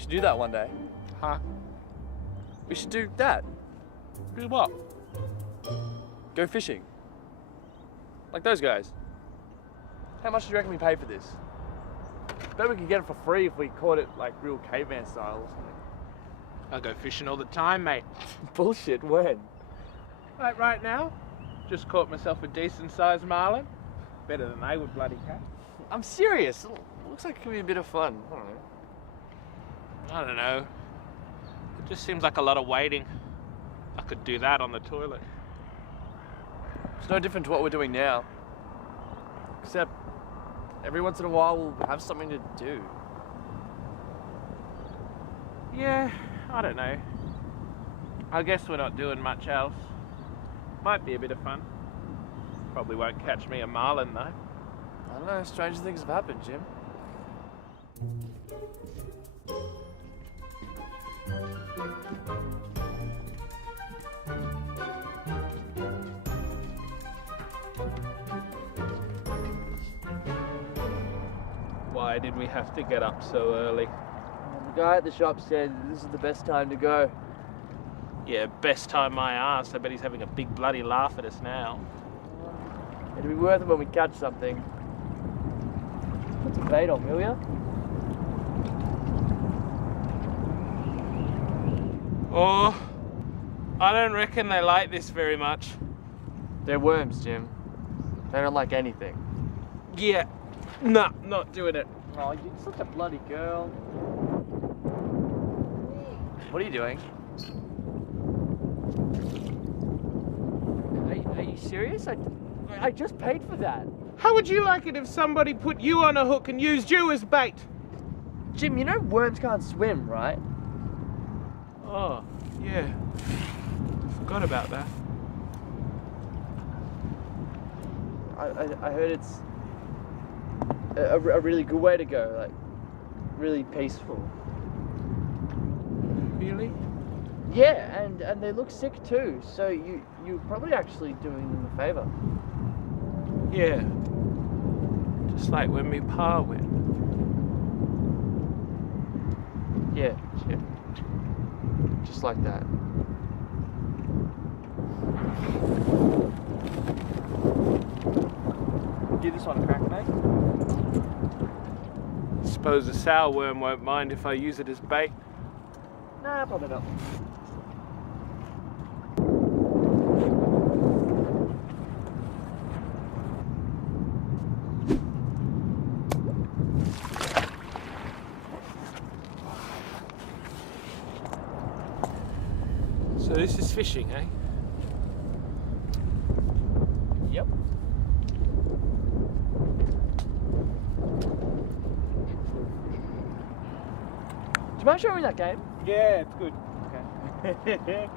We should do that one day. Huh? We should do that. Do what? Go fishing. Like those guys. How much do you reckon we pay for this? Bet we could get it for free if we caught it like real caveman style or something. I go fishing all the time, mate. Bullshit, when? Like right now. Just caught myself a decent sized marlin. Better than they would bloody catch. I'm serious. Looks like it could be a bit of fun. I don't know. I don't know. It just seems like a lot of waiting. I could do that on the toilet. It's no different to what we're doing now. Except every once in a while we'll have something to do. Yeah, I don't know. I guess we're not doing much else. Might be a bit of fun. Probably won't catch me a marlin though. I don't know, stranger things have happened, Jim. Why did we have to get up so early? The guy at the shop said this is the best time to go. Yeah, best time my ass. I bet he's having a big bloody laugh at us now. It'll be worth it when we catch something. Put some bait on, will ya? Oh, I don't reckon they like this very much. They're worms, Jim. They don't like anything. Yeah, nah, not doing it. Oh, you're such a bloody girl. What are you doing? Are you serious? I just paid for that. How would you like it if somebody put you on a hook and used you as bait? Jim, you know worms can't swim, right? Oh, yeah. Forgot about that. I heard it's a really good way to go, like really peaceful. Really? Yeah, and they look sick too, so you're probably actually doing them a favour. Yeah. Just like when me pa went. Yeah. Just like that. Give this one a crack, mate. Suppose a sour worm won't mind if I use it as bait. Nah, probably not. So this is fishing, eh? Yep. Do you mind showing me that game? Yeah, it's good. Okay.